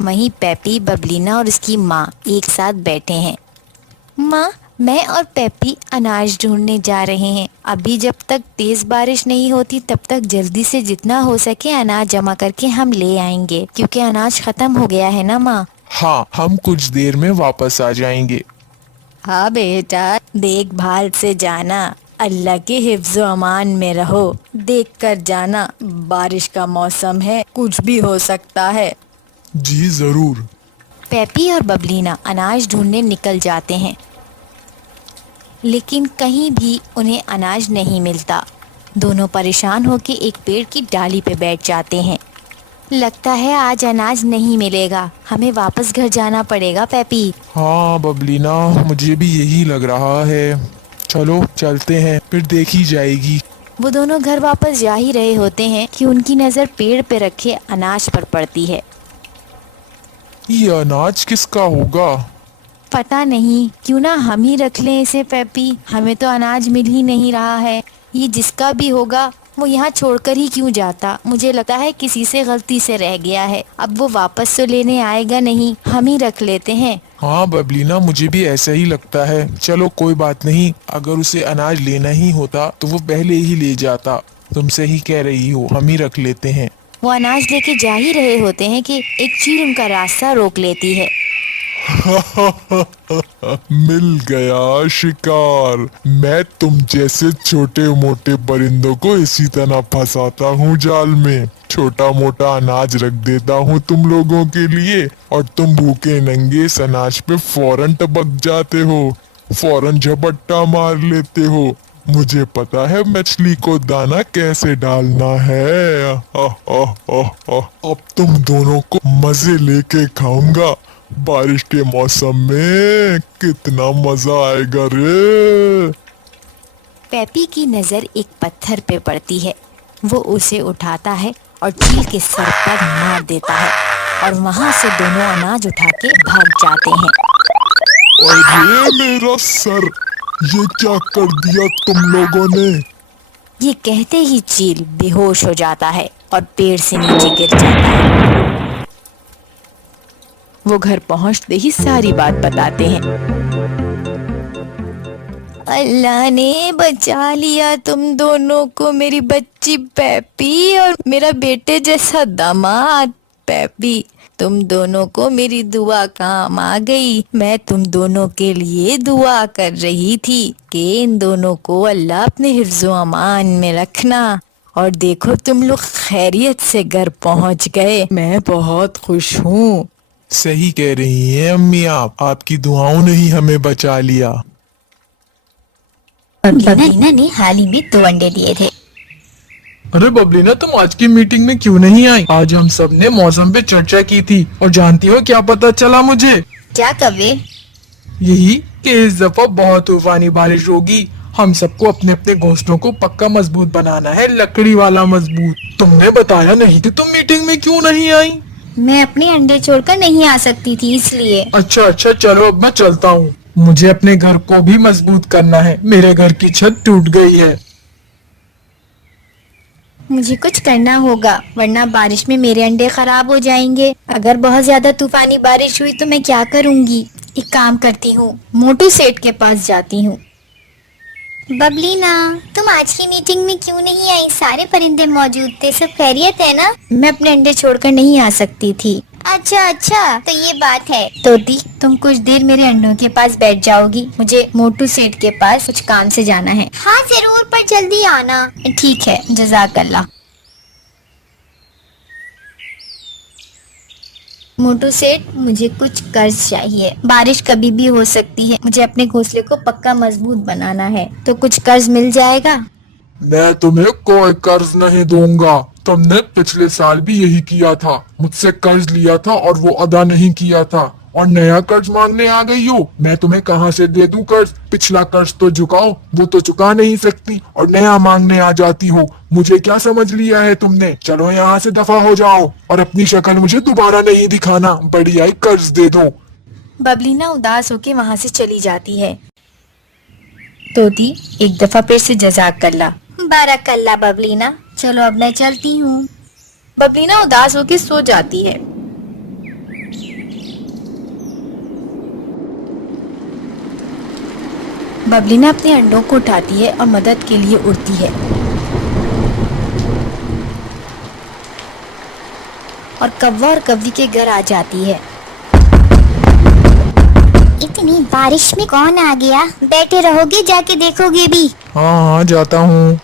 وہیں پیپی، ببلینا اور اس کی ماں ایک ساتھ بیٹھے ہیں۔ ماں، میں اور پیپی اناج ڈھونڈنے جا رہے ہیں۔ ابھی جب تک تیز بارش نہیں ہوتی تب تک جلدی سے جتنا ہو سکے اناج جمع کر کے ہم لے آئیں گے، کیونکہ اناج ختم ہو گیا ہے نا ماں۔ ہاں، ہم کچھ دیر میں واپس آ جائیں گے۔ ہاں بیٹا، دیکھ بھال سے جانا، اللہ کے حفظ و امان میں رہو، دیکھ کر جانا، بارش کا موسم ہے، کچھ بھی ہو سکتا ہے۔ جی ضرور۔ پیپی اور ببلینا اناج ڈھونڈنے نکل جاتے ہیں، لیکن کہیں بھی انہیں اناج نہیں ملتا۔ دونوں پریشان ہو کے ایک پیڑ کی ڈالی پہ بیٹھ جاتے ہیں۔ لگتا ہے آج اناج نہیں ملے گا، ہمیں واپس گھر جانا پڑے گا پیپی۔ ہاں ببلینا، مجھے بھی یہی لگ رہا ہے۔ چلو چلتے ہیں، پھر دیکھی جائے گی۔ وہ دونوں گھر واپس جا ہی رہے ہوتے ہیں کہ ان کی نظر پیڑ پہ رکھے اناج پر پڑتی ہے۔ یہ اناج کس کا ہوگا؟ پتہ نہیں، کیوں نہ ہم ہی رکھ لیں اسے پیپی، ہمیں تو اناج مل ہی نہیں رہا ہے۔ یہ جس کا بھی ہوگا وہ یہاں چھوڑ کر ہی کیوں جاتا؟ مجھے لگتا ہے کسی سے غلطی سے رہ گیا ہے، اب وہ واپس تو لینے آئے گا نہیں، ہم ہی رکھ لیتے ہیں۔ ہاں ببلینا، مجھے بھی ایسا ہی لگتا ہے۔ چلو کوئی بات نہیں، اگر اسے اناج لینا ہی ہوتا تو وہ پہلے ہی لے جاتا۔ تم صحیح کہہ رہی ہو، ہم ہی رکھ لیتے ہیں۔ وہ اناج لے کے جا ہی رہے ہوتے ہیں کہ ایک چیل ان کا راستہ روک لیتی ہے۔ مل گیا شکار۔ میں تم جیسے چھوٹے موٹے پرندوں کو اسی طرح پھنساتا ہوں جال میں، چھوٹا موٹا اناج رکھ دیتا ہوں تم لوگوں کے لیے، اور تم بھوکے ننگے اس اناج پہ فوراً ٹپک جاتے ہو، فوراً جھپٹا مار لیتے ہو۔ مجھے پتا ہے مچھلی کو دانا کیسے ڈالنا ہے۔ اب تم دونوں کو مزے لے کے کھاؤں گا۔ بارش کے موسم میں کتنا مزہ آئے گا رے۔ پیپی کی نظر ایک پتھر پہ پڑتی ہے، وہ اسے اٹھاتا ہے اور چیل کے سر پر مار دیتا ہے، اور وہاں سے دونوں اناج اٹھا کے بھاگ جاتے ہیں۔ ارے میرا سر، یہ کیا کر دیا تم لوگوں نے؟ یہ کہتے ہی چیل بے ہوش ہو جاتا ہے اور پیڑ سے نیچے گر جاتا ہے۔ وہ گھر پہنچتے ہی ساری بات بتاتے ہیں۔ اللہ نے بچا لیا تم دونوں کو، میری بچی پیپی اور میرا بیٹے جیسا داماد پیپی۔ تم دونوں کو میری دعا کام آ گئی۔ میں تم دونوں کے لیے دعا کر رہی تھی کہ ان دونوں کو اللہ اپنے حفظ و امان میں رکھنا، اور دیکھو تم لوگ خیریت سے گھر پہنچ گئے، میں بہت خوش ہوں۔ صحیح کہہ رہی ہیں امی، آپ کی دعاؤں نے ہی ہمیں بچا لیا۔ ببلینا نے حال ہی میں 2 انڈے لیے تھے۔ ارے ببلینا، تم آج کی میٹنگ میں کیوں نہیں آئی؟ آج ہم سب نے موسم پہ چرچا کی تھی، اور جانتی ہو کیا پتا چلا مجھے؟ کیا کوے؟ یہی کہ اس دفعہ بہت طوفانی بارش ہوگی۔ ہم سب کو اپنے اپنے گھونسلوں کو پکا مضبوط بنانا ہے، لکڑی والا مضبوط۔ تم نے بتایا نہیں کہ تم میٹنگ میں کیوں نہیں آئی؟ میں اپنے انڈے چھوڑ کر نہیں آ سکتی تھی، اس لیے۔ اچھا چلو، اب میں چلتا ہوں۔ مجھے اپنے گھر کو بھی مضبوط کرنا ہے، میرے گھر کی چھت ٹوٹ گئی ہے۔ مجھے کچھ کرنا ہوگا، ورنہ بارش میں میرے انڈے خراب ہو جائیں گے۔ اگر بہت زیادہ طوفانی بارش ہوئی تو میں کیا کروں گی؟ ایک کام کرتی ہوں، موٹو سیٹ کے پاس جاتی ہوں۔ ببلینا، تم آج کی میٹنگ میں کیوں نہیں آئی؟ سارے پرندے موجود تھے، سب خیریت ہے نا؟ میں اپنے انڈے چھوڑ کر نہیں آ سکتی تھی۔ اچھا تو یہ بات ہے۔ توتی، تم کچھ دیر میرے انڈوں کے پاس بیٹھ جاؤ گی، مجھے موٹو سیٹ کے پاس کچھ کام سے جانا ہے۔ ہاں ضرور، پر جلدی آنا۔ ٹھیک ہے، جزاک اللہ۔ موٹو سیٹ، مجھے کچھ قرض چاہیے، بارش کبھی بھی ہو سکتی ہے، مجھے اپنے گھونسلے کو پکا مضبوط بنانا ہے، تو کچھ قرض مل جائے گا؟ میں تمہیں کوئی قرض نہیں دوں گا۔ تم نے پچھلے سال بھی یہی کیا تھا، مجھ سے قرض لیا تھا اور وہ ادا نہیں کیا تھا، اور نیا قرض مانگنے آ گئی ہو۔ میں تمہیں کہاں سے دے دوں قرض؟ پچھلا قرض تو چکاؤ، وہ تو چکا نہیں سکتی، اور نیا مانگنے آ جاتی ہو۔ مجھے کیا سمجھ لیا ہے تم نے؟ چلو یہاں سے دفع ہو جاؤ، اور اپنی شکل مجھے دوبارہ نہیں دکھانا، بڑی آئی قرض دے دو۔ ببلینا اداس ہو کے وہاں سے چلی جاتی ہے۔ توتی ایک دفعہ پھر سے جزاک اللہ۔ بارک اللہ ببلینا، چلو اب میں چلتی ہوں۔ ببلینا اداس ہو کے سو جاتی ہے۔ बबलीना अपने अंडों को उठाती है और मदद के लिए उड़ती है और कौवा और कव्वी के घर आ जाती है। इतनी बारिश में कौन आ गया? बैठे रहोगे, जाके देखोगे भी? हाँ हाँ जाता हूँ।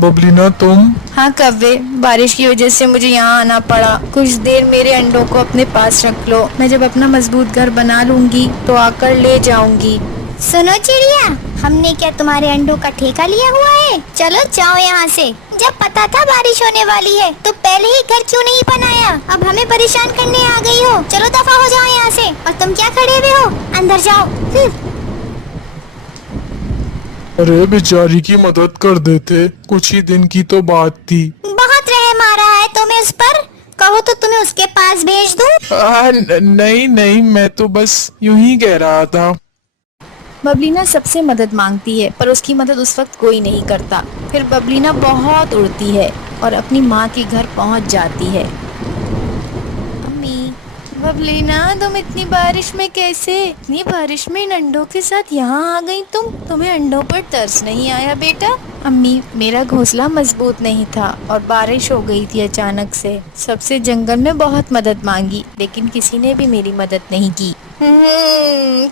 बबलीना तुम? हाँ कव्वे, बारिश की वजह से मुझे यहाँ आना पड़ा। कुछ देर मेरे अंडों को अपने पास रख लो, मैं जब अपना मजबूत घर बना लूंगी तो आकर ले जाऊंगी। सुनो चिड़िया, हमने क्या तुम्हारे अंडों का ठेका लिया हुआ है? चलो जाओ यहाँ से। जब पता था बारिश होने वाली है तो पहले ही घर क्यों नहीं बनाया? अब हमें परेशान करने आ गई हो। चलो दफा हो जाओ यहाँ से। और तुम क्या खड़े हुए हो? अंदर जाओ। अरे बेचारी की मदद कर देते, कुछ ही दिन की तो बात थी। बहुत रहम आ रहा है तुम्हें उस पर। कहो तो तुम्हें उसके पास भेज दूं? नहीं नहीं, मैं तो बस यूं ही कह रहा था। बबलीना सबसे मदद मांगती है पर उसकी मदद उस वक्त कोई नहीं करता। फिर बबलीना बहुत उड़ती है और अपनी माँ के घर पहुँच जाती है। अम्मी, बबलीना तुम इतनी बारिश में कैसे? इतनी बारिश में इन अंडों के साथ यहाँ आ गई तुम? तुम्हें अंडों पर तरस नहीं आया बेटा? अम्मी, मेरा घोंसला मजबूत नहीं था और बारिश हो गई थी अचानक से। सबसे जंगल में बहुत मदद मांगी लेकिन किसी ने भी मेरी मदद नहीं की।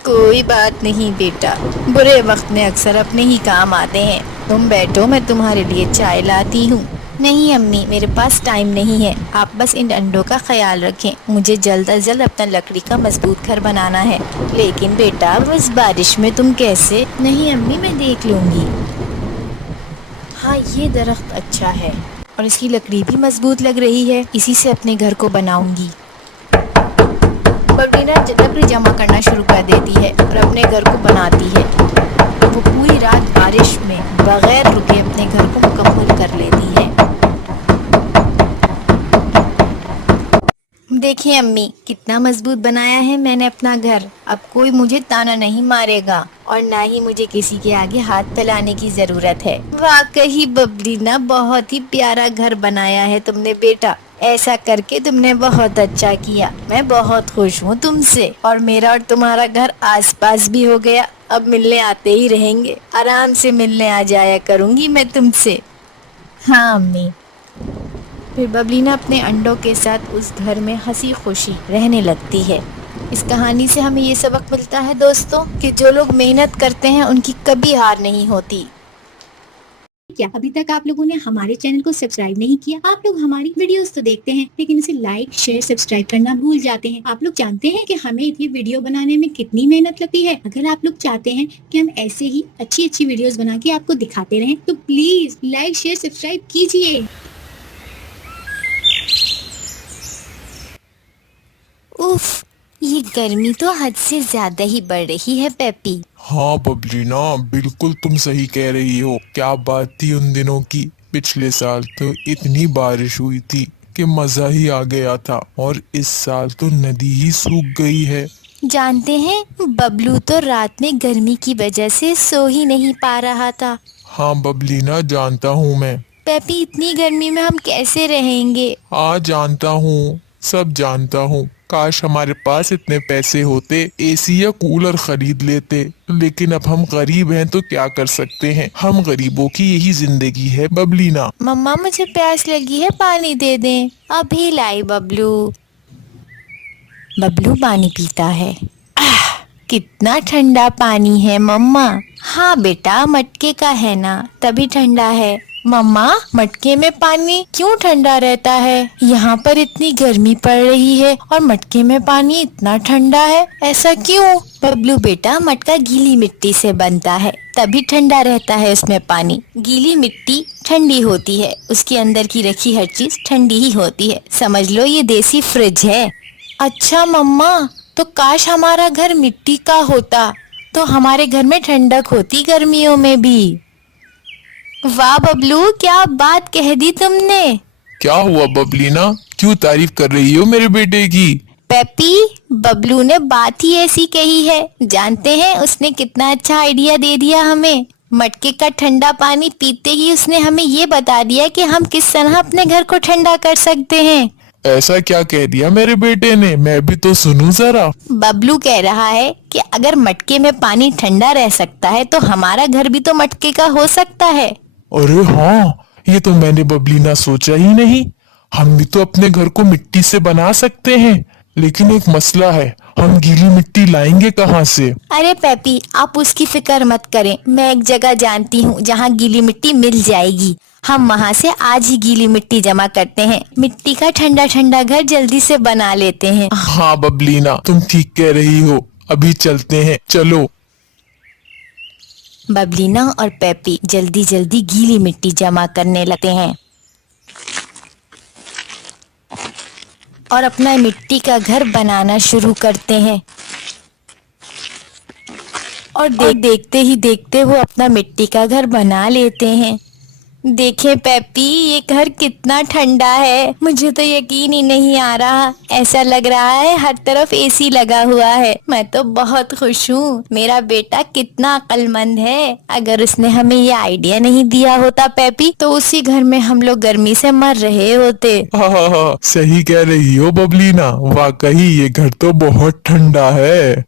कोई बात नहीं बेटा, बुरे वक्त में अक्सर अपने ही काम आते हैं। तुम बैठो, मैं तुम्हारे लिए चाय लाती हूँ। नहीं अम्मी, मेरे पास टाइम नहीं है, आप बस इन अंडों का ख्याल रखें। मुझे जल्द अज जल्द अपना लकड़ी का मजबूत घर बनाना है। लेकिन बेटा इस बारिश में तुम कैसे? नहीं अम्मी, मैं देख लूंगी। हाँ, ये दरख्त अच्छा है और इसकी लकड़ी भी मजबूत लग रही है, इसी से अपने घर को बनाऊंगी। बबलीना लकड़ी जमा करना शुरू कर देती है और अपने घर को बनाती है। वो पूरी रात बारिश में बगैर रुके अपने घर को मुकम्मल कर लेती है। देखिए अम्मी, कितना मजबूत बनाया है मैंने अपना घर। अब कोई मुझे ताना नहीं मारेगा और ना ही मुझे किसी के आगे हाथ फैलाने की जरूरत है। वाकई बबलीना, बहुत ही प्यारा घर बनाया है तुमने बेटा। ऐसा करके तुमने बहुत अच्छा किया। मैं बहुत खुश हूँ तुमसे और मेरा और तुम्हारा घर आसपास भी हो गया। अब मिलने आते ही रहेंगे, आराम से मिलने आ जाया करूँगी मैं तुमसे। हाँ अम्मी। फिर बबलीना अपने अंडों के साथ उस घर में हंसी खुशी रहने लगती है। इस कहानी से हमें ये सबक मिलता है दोस्तों कि जो लोग मेहनत करते हैं उनकी कभी हार नहीं होती। क्या अभी तक आप लोगों ने हमारे चैनल को सब्सक्राइब नहीं किया? आप लोग हमारी वीडियोस तो देखते हैं लेकिन इसे लाइक शेयर सब्सक्राइब करना भूल जाते हैं। आप लोग जानते हैं कि हमें ये वीडियो बनाने में कितनी मेहनत लगती है। अगर आप लोग चाहते हैं कि हम ऐसे ही अच्छी अच्छी वीडियोस बना के आपको दिखाते रहें तो प्लीज लाइक शेयर सब्सक्राइब कीजिए। उफ, ये गर्मी तो हद से ज्यादा ही बढ़ रही है पेपी। हाँ बबलीना, बिल्कुल तुम सही कह रही हो। क्या बात थी उन दिनों की। पिछले साल तो इतनी बारिश हुई थी कि मजा ही आ गया था और इस साल तो नदी ही सूख गई है। जानते हैं, बबलू तो रात में गर्मी की वजह से सो ही नहीं पा रहा था। हाँ बबलीना, जानता हूँ मैं। पेपी, इतनी गर्मी में हम कैसे रहेंगे? हाँ जानता हूँ, सब जानता हूँ। काश हमारे पास इतने पैसे होते, एसी या कूलर खरीद लेते। लेकिन अब हम गरीब हैं तो क्या कर सकते हैं। हम गरीबों की यही जिंदगी है बबलीना। मम्मा, मुझे प्यास लगी है, पानी दे दें। अभी लाई बबलू। बबलू पानी पीता है। कितना ठंडा पानी है मम्मा। हाँ बेटा, मटके का है ना, तभी ठंडा है। मम्मा, मटके में पानी क्यों ठंडा रहता है? यहाँ पर इतनी गर्मी पड़ रही है और मटके में पानी इतना ठंडा है, ऐसा क्यों? बबलू बेटा, मटका गीली मिट्टी से बनता है, तभी ठंडा रहता है उसमें पानी। गीली मिट्टी ठंडी होती है, उसके अंदर की रखी हर चीज ठंडी ही होती है। समझ लो ये देसी फ्रिज है। अच्छा मम्मा, तो काश हमारा घर मिट्टी का होता तो हमारे घर में ठंडक होती गर्मियों में भी। वाह बबलू, क्या बात कह दी तुमने। क्या हुआ बबलीना, क्यों तारीफ कर रही हो मेरे बेटे की? पेपी, बबलू ने बात ही ऐसी कही है। जानते हैं उसने कितना अच्छा आइडिया दे दिया हमें। मटके का ठंडा पानी पीते ही उसने हमें ये बता दिया कि हम किस तरह अपने घर को ठंडा कर सकते हैं। ऐसा क्या कह दिया मेरे बेटे ने, मैं भी तो सुनूं जरा। बबलू कह रहा है कि अगर मटके में पानी ठंडा रह सकता है तो हमारा घर भी तो मटके का हो सकता है। अरे हाँ, ये तो मैंने बबलीना सोचा ही नहीं। हम भी तो अपने घर को मिट्टी से बना सकते हैं, लेकिन एक मसला है, हम गीली मिट्टी लाएंगे कहाँ से? अरे पैपी, आप उसकी फिक्र मत करें, मैं एक जगह जानती हूँ जहाँ गीली मिट्टी मिल जाएगी। हम वहाँ से आज ही गीली मिट्टी जमा करते हैं, मिट्टी का ठंडा ठंडा घर जल्दी से बना लेते हैं। हाँ बबलीना, तुम ठीक कह रही हो, अभी चलते हैं, चलो। बबलीना और पैपी जल्दी जल्दी गीली मिट्टी जमा करने लगते हैं और अपना मिट्टी का घर बनाना शुरू करते हैं। और देखते ही देखते वो अपना मिट्टी का घर बना लेते हैं। देखें पैपी, ये घर कितना ठंडा है, मुझे तो यकीन ही नहीं आ रहा। ऐसा लग रहा है हर तरफ एसी लगा हुआ है। मैं तो बहुत खुश हूँ, मेरा बेटा कितना अक्लमंद है। अगर उसने हमें ये आइडिया नहीं दिया होता पैपी, तो उसी घर में हम लोग गर्मी से मर रहे होते। हाँ, सही कह रही हो बबलीना, वाकई ये घर तो बहुत ठंडा है।